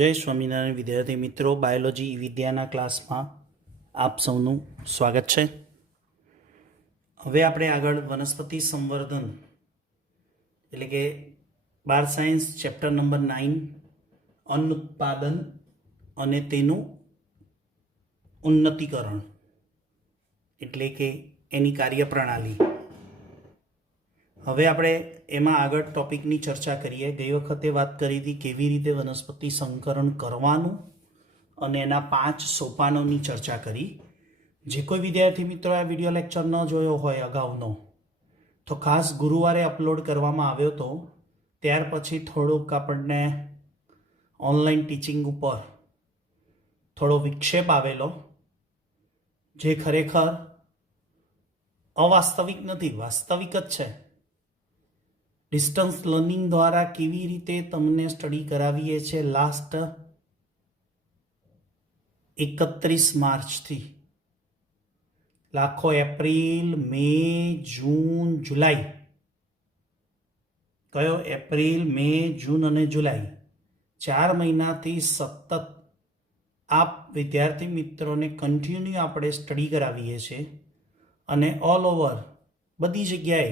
જય સ્વામિનારાયણ વિદ્યાર્થી મિત્રો, બાયોલોજી વિદ્યાના ક્લાસમાં આપ સૌનું સ્વાગત છે. હવે આપણે આગળ વનસ્પતિ સંવર્ધન એટલે કે બાર સાયન્સ ચેપ્ટર નંબર 9 અન્ન ઉત્પાદન અને તેનું ઉન્નતીકરણ એટલે કે એની કાર્યપ્રણાલી. હવે આપણે એમાં આગળ ટોપિકની ચર્ચા કરીએ. ગઈ વખતે વાત કરી હતી કેવી રીતે વનસ્પતિ સંકરણ કરવાનું અને એના 5 સોપાનોની ચર્ચા કરી. જે કોઈ વિદ્યાર્થી મિત્રો આ વિડીયો લેક્ચર ન જોયો હોય અગાઉનો, તો ખાસ ગુરુવારે અપલોડ કરવામાં આવ્યો હતો. ત્યાર પછી થોડુંક આપણને ઓનલાઈન ટીચિંગ ઉપર થોડો વિક્ષેપ આવેલો, જે ખરેખર અવાસ્તવિક નથી, વાસ્તવિક જ છે. ડિસ્ટન્સ લર્નિંગ દ્વારા કેવી રીતે તમને સ્ટડી કરાવીએ છીએ લાસ્ટ 31 માર્ચથી લાખો એપ્રિલ, મે, જૂન, જુલાઈ, કયો એપ્રિલ, મે, જૂન અને જુલાઈ 4 મહિનાથી સતત આપ વિદ્યાર્થી મિત્રોને કન્ટિન્યુ આપણે સ્ટડી કરાવીએ છીએ. અને ઓલ ઓવર બધી જગ્યાએ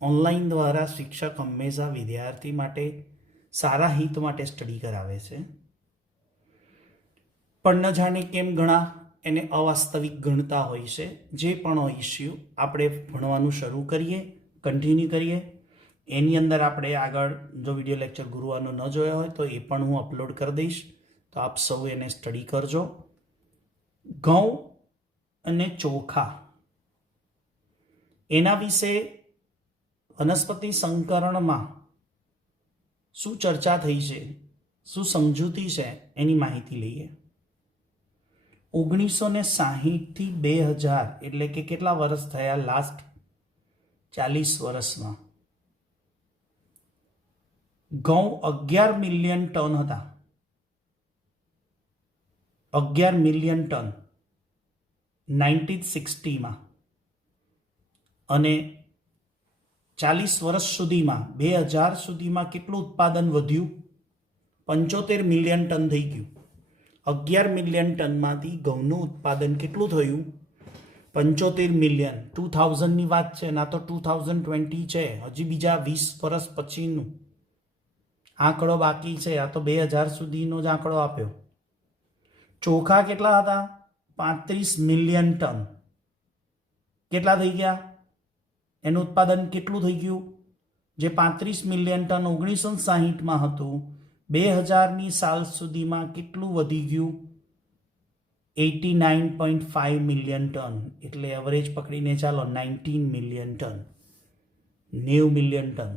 ઓનલાઈન દ્વારા શિક્ષક હંમેશા વિદ્યાર્થી માટે સારા હિત માટે સ્ટડી કરાવે છે. પણ ન જાણે કેમ ઘણા એને અવાસ્તવિક ગણતા હોય છે. જે પણ ઇસ્યુ આપણે ભણવાનું શરૂ કરીએ, કન્ટિન્યુ કરીએ. એની અંદર આપણે આગળ જો વિડીયો લેક્ચર ગુરુવારનો ન જોયો હોય તો એ પણ હું અપલોડ કરી દઈશ, તો આપ સૌ એને સ્ટડી કરજો. ઘઉં અને ચોખા એના વિશે વનસ્પતિ સંકરણમાં શું ચર્ચા થઈ છે, શું સમજૂતી છે, એની માહિતી લઈએ. 1960 થી 2000 એટલે કે કેટલા વર્ષ થયા? લાસ્ટ 40 વર્ષમાં ઘઉં 11 મિલિયન ટન હતા. 11 મિલિયન ટન 1960માં. અને 40 વર્ષ સુધીમાં 2000 સુધીમાં કેટલું ઉત્પાદન વધ્યું? 75 મિલિયન ટન થઈ ગયું. 11 મિલિયન ટનમાંથી ઘઉંનું ઉત્પાદન કેટલું થયું? 75 મિલિયન. 2000ની વાત છે, ના તો 2020 છે. હજી બીજા 20 વર્ષ પછીનું આંકડો બાકી છે. આ તો 2000 સુધીનો જ આંકડો આપ્યો. ચોખા કેટલા હતા? 35 મિલિયન ટન. કેટલા થઈ ગયા? એનું ઉત્પાદન કેટલું થઈ ગયું? જે 35 મિલિયન ટન 1960માં હતું, 2000ની સાલ સુધીમાં કેટલું વધી ગયું? 89.5 મિલિયન ટન. એટલે એવરેજ પકડીને ચાલો 19 મિલિયન ટન. 90 million tonne.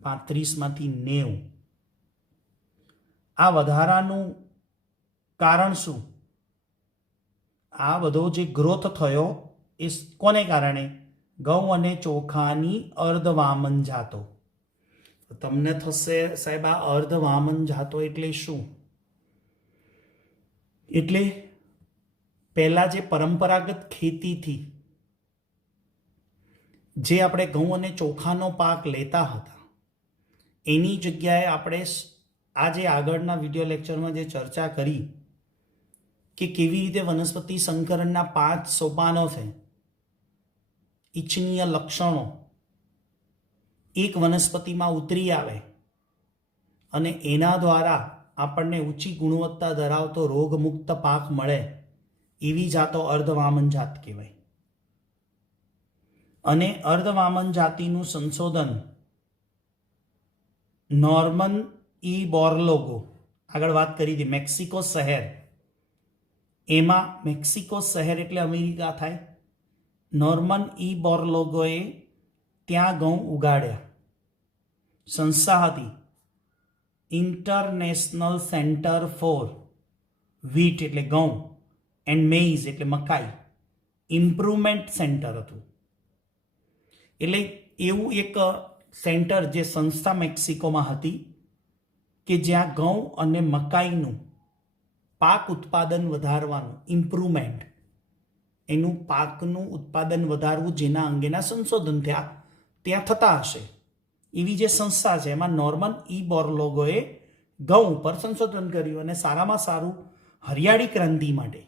35માંથી 90. આ વધારાનું કારણ શું? આ બધો જે ગ્રોથ થયો એ કોને કારણે? ઘઉં અને ચોખાની અર્ધવામન જાતો. તમને થશે સાહેબ આ અર્ધવામન જાતો એટલે શું? એટલે પહેલા જે પરંપરાગત ખેતીથી જે આપણે ઘઉં અને ચોખાનો પાક લેતા હતા, એની જગ્યાએ આપણે આજે આગળના વિડીયો લેક્ચરમાં જે ચર્ચા કરી કે કેવી રીતે વનસ્પતિ સંકરણના 5 સોપાનો છે, ઇચ્છનીય લક્ષણો એક વનસ્પતિમાં ઉતરી આવે અને એના દ્વારા આપણને ઊંચી ગુણવત્તા ધરાવતો રોગમુક્ત પાક મળે, એવી જાતો અર્ધવામન જાત કહેવાય. અને અર્ધવામન જાતિનું સંશોધન નોર્મન ઈ બોરલોગો, આગળ વાત કરી હતી, મેક્સિકો શહેર, એમાં મેક્સિકો શહેર એટલે અમેરિકા થાય. નોર્મન ઈ બોરલોગોએ ત્યાં ઘઉં ઉગાડ્યા. સંસ્થા હતી ઇન્ટરનેશનલ સેન્ટર ફોર વ્હીટ એટલે ઘઉં એન્ડ મેઇઝ એટલે મકાઈ ઇમ્પ્રુવમેન્ટ સેન્ટર હતું. એટલે એવું એક સેન્ટર, જે સંસ્થા મેક્સિકોમાં હતી કે જ્યાં ઘઉં અને મકાઈનું પાક ઉત્પાદન વધારવાનું, ઇમ્પ્રુવમેન્ટ, એનું પાકનું ઉત્પાદન વધારવું, જેના અંગેના સંશોધન ત્યાં થતા હશે, એવી જે સંસ્થા છે એમાં નોર્મન ઈ બોરલોગોએ ઘઉં ઉપર સંશોધન કર્યું અને સારામાં સારું હરિયાળી ક્રાંતિ માટે,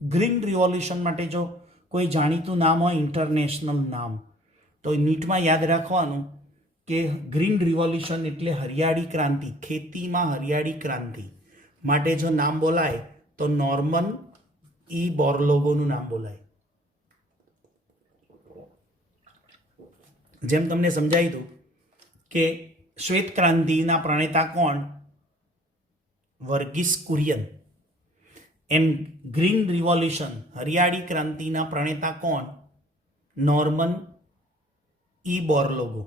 ગ્રીન રિવોલ્યુશન માટે જો કોઈ જાણીતું નામ હોય, ઇન્ટરનેશનલ નામ, તો નીટમાં યાદ રાખવાનું કે ગ્રીન રિવોલ્યુશન એટલે હરિયાળી ક્રાંતિ, ખેતીમાં હરિયાળી ક્રાંતિ માટે જો નામ બોલાય તો નોર્મન ઈ બોરલોગોનું નામ બોલાય. જેમ તમને સમજાવી દઉં કે શ્વેત ક્રાંતિના પ્રણેતા કોણ? વર્ગીસ કુરિયન. એમ ગ્રીન રિવોલ્યુશન હરિયાળી ક્રાંતિના પ્રણેતા કોણ? નોર્મન ઈ બોરલોગો.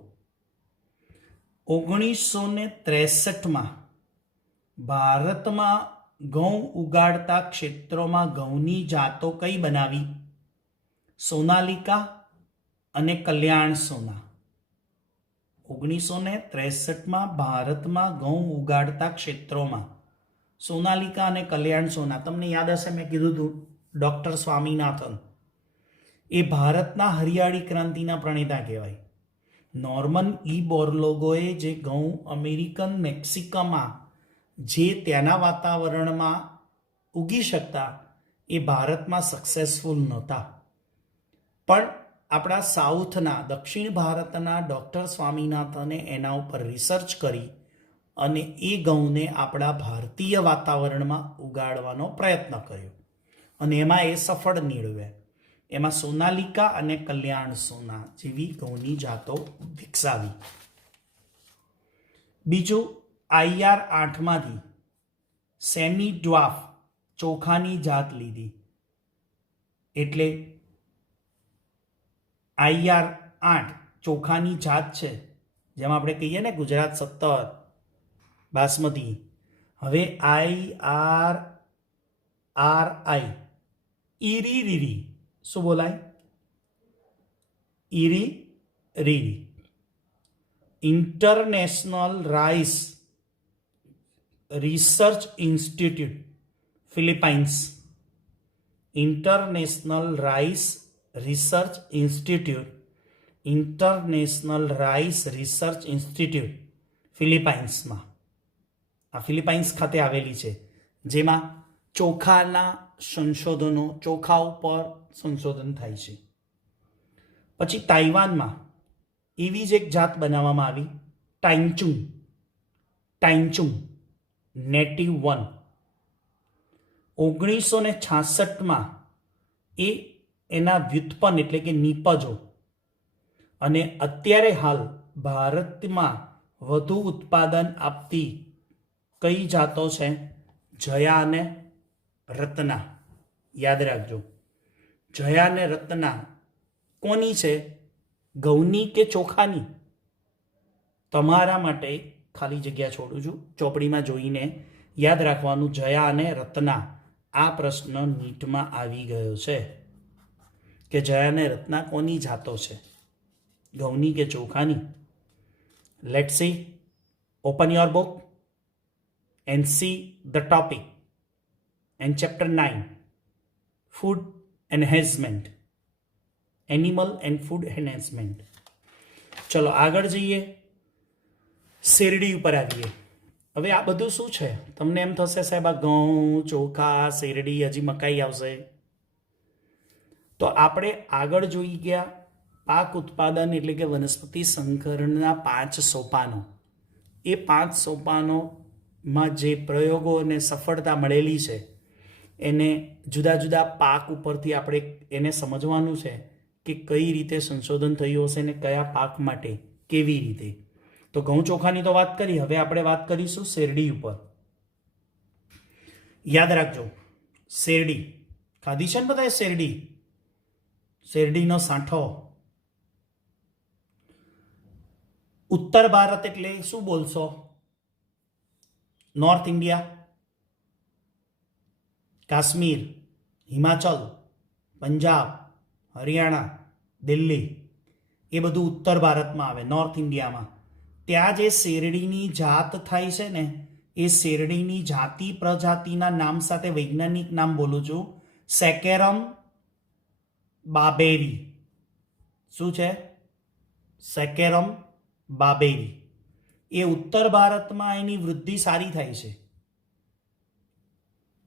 1963માં ભારતમાં ઘઉં ઉગાડતા ક્ષેત્રોમાં ઘઉંની જાતો કઈ બનાવી? સોનાલિકા અને કલ્યાણ સોના. 1963માં ભારતમાં ઘઉં ઉગાડતા ક્ષેત્રોમાં સોનાલિકા અને કલ્યાણ સોના. તમને યાદ હશે મેં કીધું હતું ડૉક્ટર સ્વામીનાથન એ ભારતના હરિયાળી ક્રાંતિના પ્રણેતા કહેવાય. નોર્મન ઈ બોરલોગોએ જે ઘઉં અમેરિકન મેક્સિકોમાં જે ત્યાંના વાતાવરણમાં ઉગી શકતા એ ભારતમાં સક્સેસફુલ નહોતા, પણ આપણા સાઉથના દક્ષિણ ભારતના ડૉક્ટર સ્વામીનાથને એના ઉપર રિસર્ચ કરી અને એ ઘઉંને આપણા ભારતીય વાતાવરણમાં ઉગાડવાનો પ્રયત્ન કર્યો અને એમાં એ સફળ નીવડ્યા. એમાં સોનાલિકા અને કલ્યાણ સોના જેવી ઘઉંની જાતો વિકસાવી. બીજું, IR8માંથી સેમી ડ્વાફ ચોખાની જાત લીધી. એટલે IR8 ચોખાની જાત છે, જેમ આપણે કહીએ ને ગુજરાત 17 બાસમતી. હવે IRRI ઈરી રીરી શું બોલાય? ઈરી રીરી. International rice research institute Philippines. International rice research institute, international rice research institute ફિલિપાઇન્સમાં. આ ફિલિપાઇન્સ ખાતે આવેલી છે, જેમાં ચોખાના સંશોધનો, ચોખા ઉપર સંશોધન થાય છે. પછી તાઇવાનમાં એવી જ એક જાત બનાવવામાં આવી, ટાઇન્ચુંગ. ટાઇન્ચુંગ નેટિવ 1. 1966માં એના વ્યુત્પન્ન એટલે કે નીપજો, અને અત્યારે હાલ ભારતમાં વધુ ઉત્પાદન આપતી કઈ જાતો છે? જયા અને રત્ના. યાદ રાખજો, જયા અને રત્ના કોની છે? ઘઉંની કે ચોખાની? તમારા માટે ખાલી જગ્યા છોડું છું, ચોપડીમાં જોઈને યાદ રાખવાનું. જયા અને રત્ના. આ પ્રશ્ન નીટમાં આવી ગયો છે કે જયા અને રત્ના કોની જાતો છે? ઘઉંની કે ચોખાની? Let's see. Open your book and see the topic and chapter 9, food enhancement, animal and food enhancement. ચલો આગળ જઈએ, શેરડી ઉપર આવીએ. હવે આ બધું શું છે? તમને એમ થશે સાહેબ આ ઘઉં, ચોખા, શેરડી, હજી મકાઈ આવશે. તો આપણે આગળ જોઈ ગયા પાક ઉત્પાદન એટલે કે વનસ્પતિ સંકરણના 5 સોપાનો. એ 5 સોપાનોમાં જે પ્રયોગો અને સફળતા મળેલી છે એને જુદા જુદા પાક ઉપરથી આપણે એને સમજવાનું છે કે કઈ રીતે સંશોધન થયું હશે ને કયા પાક માટે કેવી રીતે. તો ઘઉં ચોખાની તો વાત કરી, હવે આપણે વાત કરીશું શેરડી ઉપર. યાદ રાખજો, શેરડી ખાધી છે ને બધાએ? શેરડી, શેરડીનો સાંઠો. ઉત્તર ભારત એટલે શું બોલશો? નોર્થ ઇન્ડિયા, કાશ્મીર, હિમાચલ, પંજાબ, હરિયાણા, દિલ્હી, એ બધું ઉત્તર ભારતમાં આવે, નોર્થ ઇન્ડિયામાં. ત્યાં જે શેરડીની જાત થાય છે ને, એ શેરડીની જાતિ પ્રજાતિના નામ સાથે વૈજ્ઞાનિક નામ બોલું છું, સેકેરમ બાબેરી. શું છે? સેકેરમ બાબેરી. એ ઉત્તર ભારતમાં એની વૃદ્ધિ સારી થાય છે.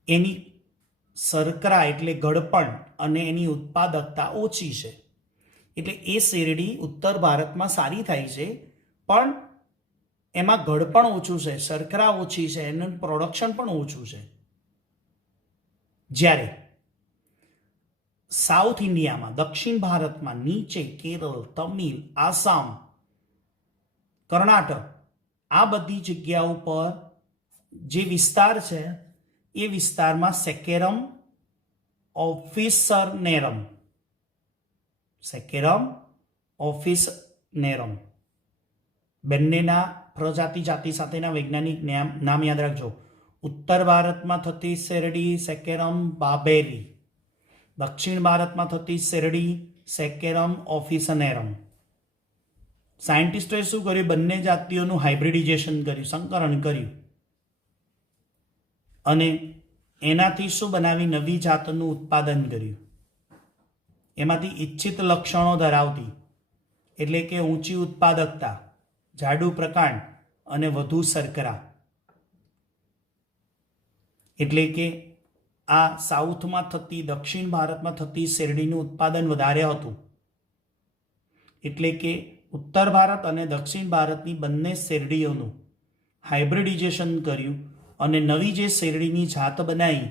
એની શર્કરા એટલે ગળપણ અને એની ઉત્પાદકતા ઓછી છે. એટલે એ શેરડી ઉત્તર ભારતમાં સારી થાય છે, પણ એમાં ગળપણ ઓછું છે, શર્કરા ઓછી છે, એનું પ્રોડક્શન પણ ઓછું છે. જ્યારે સાઉથ ઇન્ડિયામાં, દક્ષિણ ભારતમાં નીચે કેરળ, તમિલ, આસામ, કર્ણાટક આ બધી જગ્યાઓ પર જે વિસ્તાર છે એ વિસ્તારમાં સેકેરમ ઓફિસરનેરમ બંનેના પ્રજાતિ જાતિ સાથેના વૈજ્ઞાનિક નામ યાદ રાખજો. ઉત્તર ભારતમાં થતી શેરડી સેકેરમ બાર્બેરી, દક્ષિણ ભારતમાં થતી શેરડી સેકેરમ ઓફિસનેરમ. સાયન્ટિસ્ટોએ શું કર્યું? બંને જાતિઓનું હાઇબ્રિડાઇઝેશન કર્યું, સંકરણ કર્યું, અને એનાથી શું બનાવી? નવી જાતનું ઉત્પાદન કર્યું. એમાંથી ઇચ્છિત લક્ષણો ધરાવતી, એટલે કે ઊંચી ઉત્પાદકતા, જાડું પ્રકાંડ અને વધુ શર્કરા. એટલે કે આ સાઉથમાં થતી, દક્ષિણ ભારતમાં થતી શેરડીનું ઉત્પાદન વધારે હતું. એટલે કે ઉત્તર ભારત અને દક્ષિણ ભારતની બંને શેરડીઓનું હાઇબ્રિડાઇઝેશન કર્યું અને નવી જે શેરડીની જાત બનાવી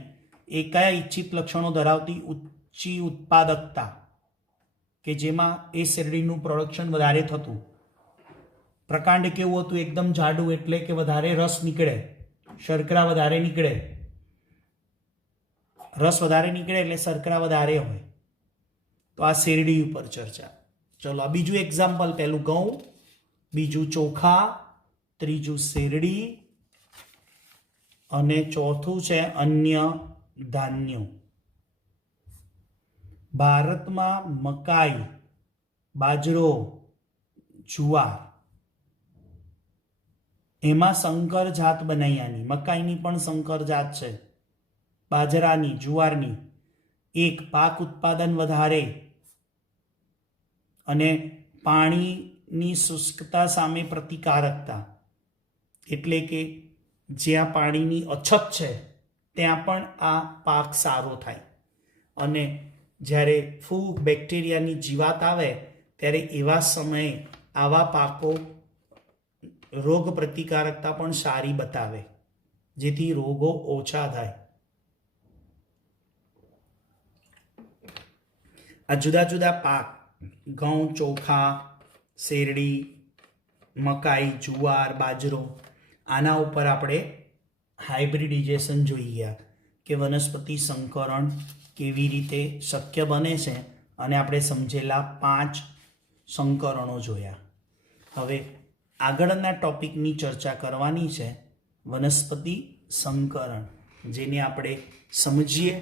એ કયા ઇચ્છિત લક્ષણો ધરાવતી? ઊંચી ઉત્પાદકતા, કે જેમાં એ શેરડીનું પ્રોડક્શન વધારે થતું. પ્રકાંડ કેવું હતું? એકદમ જાડું, એટલે કે વધારે રસ નીકળે, શર્કરા વધારે નીકળે. રસ વધારે નીકળે એટલે શર્કરા વધારે હોય. તો આ શેરડી ઉપર ચર્ચા. ચલો, આ બીજું એક્ઝામ્પલ. પહેલું ઘઉં, બીજું ચોખા, ત્રીજું શેરડી અને ચોથું છે અન્ય ધાન્યો. ભારતમાં મકાઈ, બાજરો, જુવાર એમાં સંકર જાત બનાવ્યાની. મકાઈની પણ સંકર જાત છે, બાજરાની, જુવારની. એક, પાક ઉત્પાદન વધારે અને પાણીની શુષ્કતા સામે પ્રતિકારકતા. એટલે કે જ્યાં પાણીની અછત છે ત્યાં પણ આ પાક સારો થાય. અને જ્યારે ફૂગ, બેક્ટેરિયાની જીવાત આવે ત્યારે એવા સમયે આવા પાકો રોગ પ્રતિકારકતા પણ સારી બતાવે, જેથી રોગો ઓછા થાય. આ જુદા જુદા પાક, ઘઉં, ચોખા, શેરડી, મકાઈ, જુવાર, બાજરો, આના ઉપર આપણે હાઇબ્રિડાઇઝેશન જોઈ ગયા કે વનસ્પતિ સંકરણ કેવી રીતે શક્ય બને છે, અને આપણે સમજેલા 5 સંકરણો જોયા. હવે આગળના ટોપિકની ચર્ચા કરવાની છે વનસ્પતિ સંકરણ, જેને આપણે સમજીએ.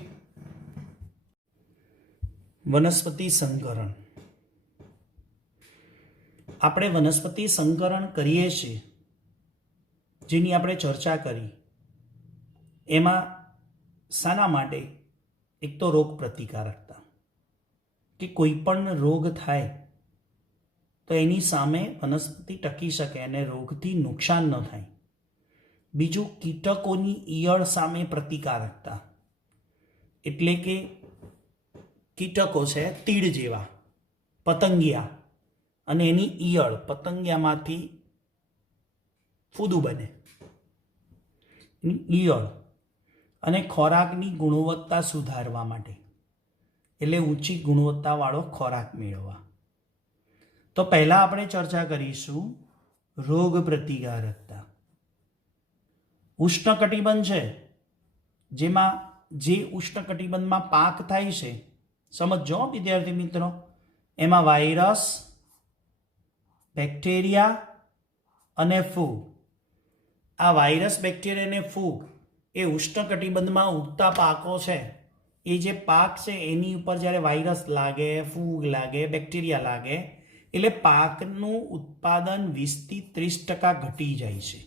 વનસ્પતિ સંકરણ. આપણે વનસ્પતિ સંકરણ કરીએ છીએ, જેની આપણે ચર્ચા કરી. એમાં શાના માટે? એક તો રોગ પ્રતિકારકતા, કે કોઈ પણ રોગ થાય તો એની સામે વનસ્પતિ ટકી શકે અને રોગથી નુકસાન ન થાય. બીજું, કીટકોની ઈયળ સામે પ્રતિકારકતા. એટલે કે કીટકો છે તીડ જેવા, પતંગિયા, અને એની ઈયળ, પતંગિયામાંથી ફૂદું બને, ઈયળ. અને ખોરાકની ગુણવત્તા સુધારવા માટે, એટલે ઊંચી ગુણવત્તાવાળો ખોરાક મેળવવા. તો પહેલાં આપણે ચર્ચા કરીશું રોગ પ્રતિકારકતા. ઉષ્ણકટિબંધ છે, જેમાં જે ઉષ્ણકટિબંધમાં પાક થાય છે, સમજો વિદ્યાર્થી મિત્રો, એમાં વાયરસ, બેક્ટેરિયા અને ફૂગ. આ વાયરસ, બેક્ટેરિયા અને ફૂગ એ ઉષ્ણકટિબંધમાં ઉગતા પાકો છે. એ જે પાક છે એની ઉપર જ્યારે વાયરસ લાગે, ફૂગ લાગે, બેક્ટેરિયા લાગે, એટલે પાકનું ઉત્પાદન 20 થી 30% ઘટી જાય છે.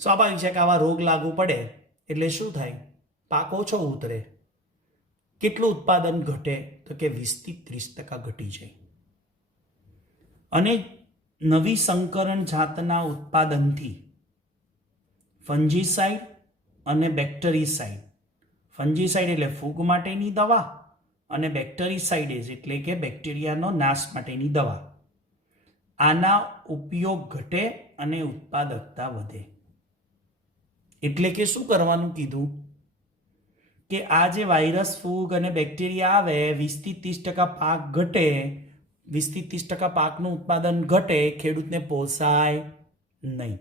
સ્વાભાવિક છે કે આવા રોગ લાગુ પડે એટલે શું થાય? પાક ઓછો ઉતરે. કેટલું ઉત્પાદન ઘટે? તો કે 20 થી 30% ઘટી જાય. અને નવી સંકરણ જાતના ઉત્પાદનથી ફંજીસાઇડ અને બેક્ટેરિસાઇડ, ફંજીસાઇડ એટલે ફૂગ માટેની દવા અને બેક્ટેરિસાઇડેઝ એટલે કે બેક્ટેરિયાનો નાશ માટેની દવા, આના ઉપયોગ ઘટે અને ઉત્પાદકતા વધે. એટલે કે શું કરવાનું કીધું કે આ જે વાયરસ, ફૂગ અને બેક્ટેરિયા આવે 20-30% પાક ઘટે, 20-30% પાકનું ઉત્પાદન ઘટે, ખેડૂતને પોસાય નહીં.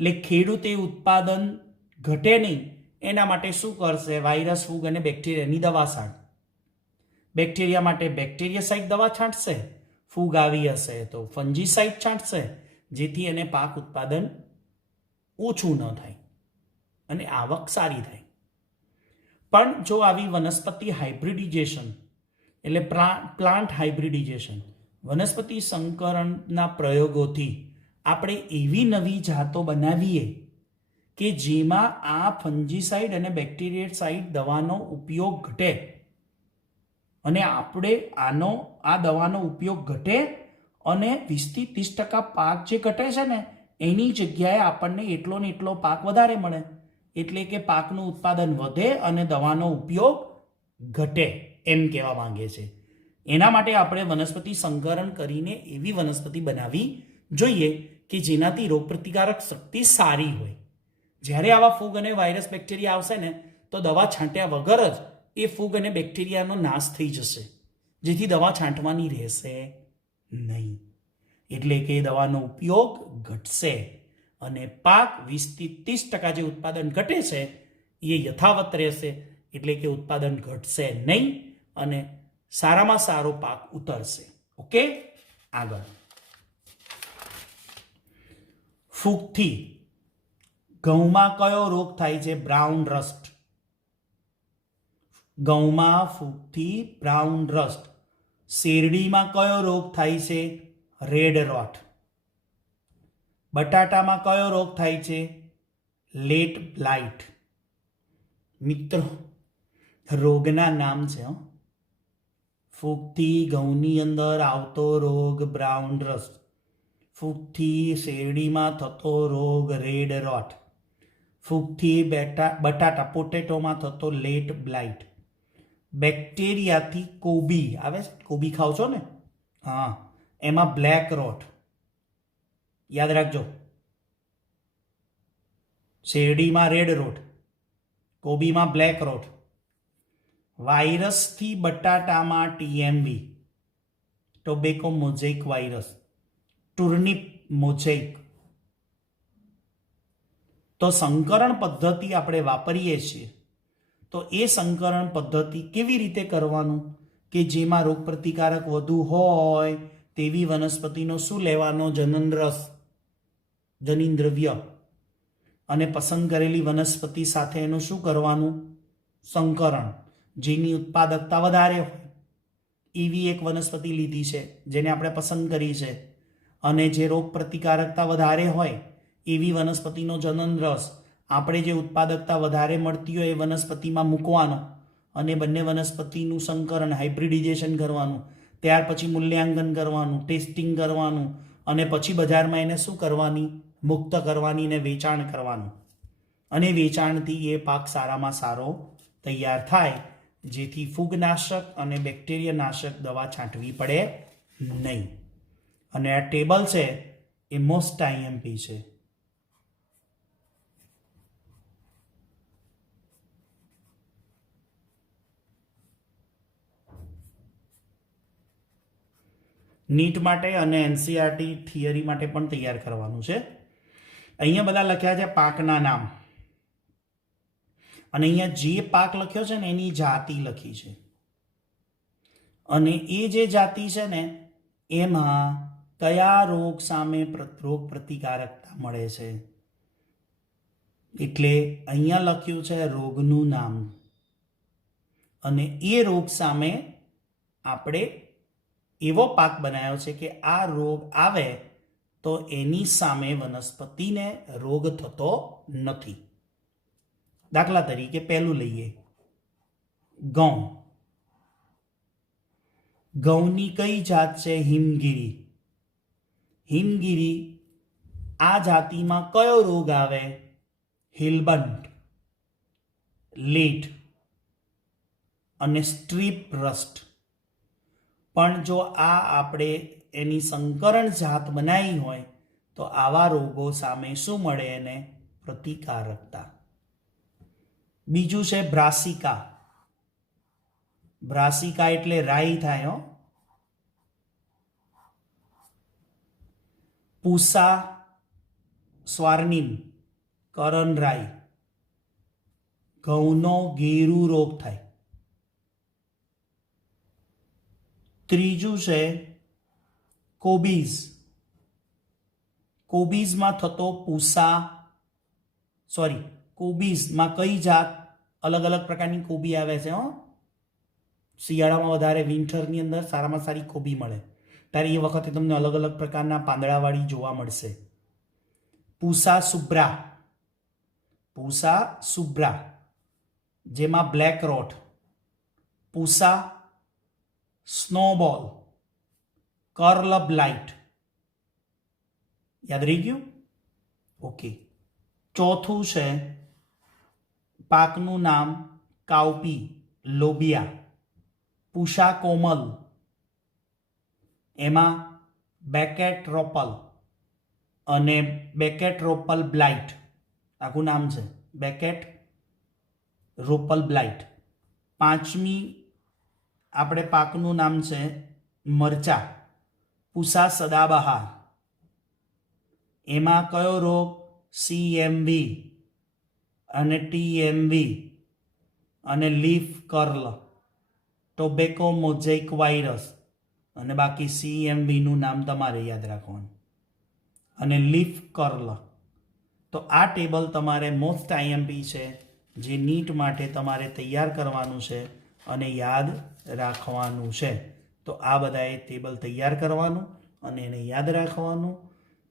એટલે ખેડૂત એ ઉત્પાદન ઘટે નહીં એના માટે શું કરશે? વાયરસ, ફૂગ અને બેક્ટેરિયાની દવા છાંટ. બેક્ટેરિયા માટે બેક્ટેરિયાસાઇડ દવા છાંટશે, ફૂગ આવી હશે તો ફંજીસાઇડ છાંટશે, જેથી એને પાક ઉત્પાદન ઓછું ન થાય અને આવક સારી થાય. પણ જો આવી વનસ્પતિ હાઇબ્રિડિઝેશન એટલે પ્લાન્ટ હાઇબ્રિડિઝેશન, વનસ્પતિ સંકરણના પ્રયોગોથી આપણે એવી નવી જાતો બનાવીએ કે જેમાં આ ફંજીસાઇડ અને બેક્ટેરિયાસાઇડ દવાનો ઉપયોગ ઘટે અને આપણે આ દવાનો ઉપયોગ ઘટે અને 20-30% પાક જે ઘટે છે ને એની જગ્યાએ આપણને એટલો ને એટલો પાક વધારે મળે. એટલે કે પાકનું ઉત્પાદન વધે અને દવાનો ઉપયોગ ઘટે એમ કહેવા માંગે છે. એના માટે આપણે વનસ્પતિ સંકરણ કરીને એવી વનસ્પતિ બનાવવી જોઈએ કે જેનાથી રોગપ્રતિકારક શક્તિ સારી હોય. જ્યારે આવા ફૂગ અને વાયરસ, બેક્ટેરિયા આવશે ને તો દવા છાંટ્યા વગર જ એ ફૂગ અને બેક્ટેરિયાનો નાશ થઈ જશે, જેથી દવા છાંટવાની રહેશે નહીં. એટલે કે દવાનો ઉપયોગ ઘટશે અને પાક 20-30% જે ઉત્પાદન ઘટે છે એ યથાવત રહેશે. એટલે કે ઉત્પાદન ઘટશે નહીં અને સારામાં સારો પાક ઉતરશે. ઓકે, આગળ ફૂગથી ઘઉંમાં કયો રોગ થાય છે? Brown rust. ઘઉંમાં ફૂગથી બ્રાઉન રસ્ટ. શેરડીમાં કયો રોગ થાય છે? રેડ રોટ. બટાટામાં કયો રોગ થાય છે? Late blight. મિત્રો, રોગના નામ છે. ફૂગથી ઘઉંની અંદર આવતો રોગ બ્રાઉન રસ્ટ, ફૂગથી શેરડીમાં થતો રોગ રેડ રોટ, ફૂગથી બટાટા પોટેટોમાં થતો લેટ બ્લાઇટ, બેક્ટેરિયાથી કોબી આવે છે, કોબી ખાવ છો ને, હા, એમાં બ્લેક રોટ. યાદ રાખજો, શેરડીમાં રેડ રોટ, કોબીમાં બ્લેક રોટ, વાયરસથી બટાટામાં ટીએમવી, ટોબેકો મોઝેઇક વાયરસ, ટુર્નિપ મોઝેઇક. તો સંકરણ પદ્ધતિ આપણે વાપરીએ છીએ તો એ સંકરણ પદ્ધતિ કેવી રીતે કરવાનું કે જેમાં રોગપ્રતિકારક વધુ હોય તેવી વનસ્પતિનો શું લેવાનો? જનનરસ, જનીન દ્રવ્ય, અને પસંદ કરેલી વનસ્પતિ સાથે એનું શું કરવાનું? સંકરણ, જેની ઉત્પાદકતા વધારે હોય એવી એક વનસ્પતિ લીધી છે જેને આપણે પસંદ કરી છે, અને જે રોગ પ્રતિકારકતા વધારે હોય એવી વનસ્પતિનો જનનરસ આપણે જે ઉત્પાદકતા વધારે મળતી હોય એ વનસ્પતિમાં મૂકવાનો અને બંને વનસ્પતિનું સંકરણ, હાઇબ્રિડિઝેશન કરવાનું, ત્યાર પછી મૂલ્યાંકન કરવાનું, ટેસ્ટિંગ કરવાનું અને પછી બજારમાં એને શું કરવાની? મુક્ત કરવાની ને વેચાણ કરવાનું. અને વેચાણથી એ પાક સારામાં સારો તૈયાર થાય, જેથી ફૂગનાશક અને બેક્ટેરિયા નાશક દવા છાંટવી પડે નહીં. અને આ ટેબલ છે એ મોસ્ટ આઈએમપી છે. નીટ માટે અને એનસીઆરટી થિયરી માટે પણ તૈયાર કરવાનું છે. અહીંયા બધા લખ્યા છે પાકના નામ, અને અહીંયા જે પાક લખ્યો છે ને એની જાતિ લખી છે, અને એ જે જાતિ છે ને એમાં કયા રોગ સામે રોગ પ્રતિકારકતા મળે છે. એટલે અહીંયા લખ્યું છે રોગનું નામ, અને એ રોગ સામે આપણે એવો પાક બનાવ્યો છે કે આ રોગ આવે તો એની સામે વનસ્પતિને રોગ થતો નથી. દાખલા તરીકે પહેલું લઈએ ઘઉં. ઘઉંની કઈ જાત છે? હિમગીરી. હિમગીરી આ જાતિમાં કયો રોગ આવે? હિલબન્ટ, લીટ અને સ્ટ્રીપ રસ્ટ. પણ જો આ આપણે એની સંકરણ જાત બનાવી હોય તો આવા રોગો સામે શું મળે? એને પ્રતિકારકતા. બીજું છે બ્રાસિકા. બ્રાસિકા એટલે રાઈ થાય હો. પૂસા સ્વાર્નિમ, કરનરાઈ, ઘઉંનો ગેરુ રોગ થાય. ત્રીજું છે કોબીઝ. કોબીઝમાં થતો કોબીઝમાં કઈ જાત? અલગ અલગ પ્રકારની કોબી આવે છે હો. શિયાળામાં વધારે, વિન્ટરની અંદર સારામાં સારી કોબી મળે ત્યારે એ વખતે તમને અલગ અલગ પ્રકારના પાંદડાવાળી જોવા મળશે. પૂસા સુબ્રા જેમાં બ્લેક રોટ, પૂસા સ્નોબોલ, કર્લ બ્લાઇટ. યાદ રહી ગયું? ઓકે. ચોથું છે પાકનું નામ કાઉપી, લોબિયા, પૂષા કોમલ, એમાં બેકેટ રોપલ અને બેકેટ રોપલ બ્લાઇટ. આખું નામ છે બેકેટ રોપલ બ્લાઇટ. પાંચમી આપણે પાકનું નામ છે મરચા, પૂસા સદાબહાર. એમાં કયો રોગ? CMV અને TMV અને leaf curl, tobacco mosaic virus. અને બાકી CMV નું નામ તમારે યાદ રાખવાનું અને લીફ કર્લ. તો આ ટેબલ તમારે મોસ્ટ IMP છે, જે નીટ માટે તમારે તૈયાર કરવાનું છે અને યાદ રાખવાનું છે. તો આ બધાએ ટેબલ તૈયાર કરવાનું અને એને યાદ રાખવાનું.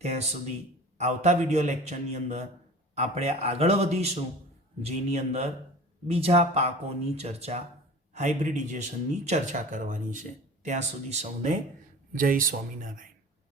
ત્યાં સુધી આવતા વિડીયો લેક્ચરની અંદર આપણે આગળ વધીશું, જેની અંદર બીજા પાકોની ચર્ચા, હાઇબ્રિડિઝેશનની ચર્ચા કરવાની છે. ત્યાં સુધી સૌને જય સ્વામિનારાયણ.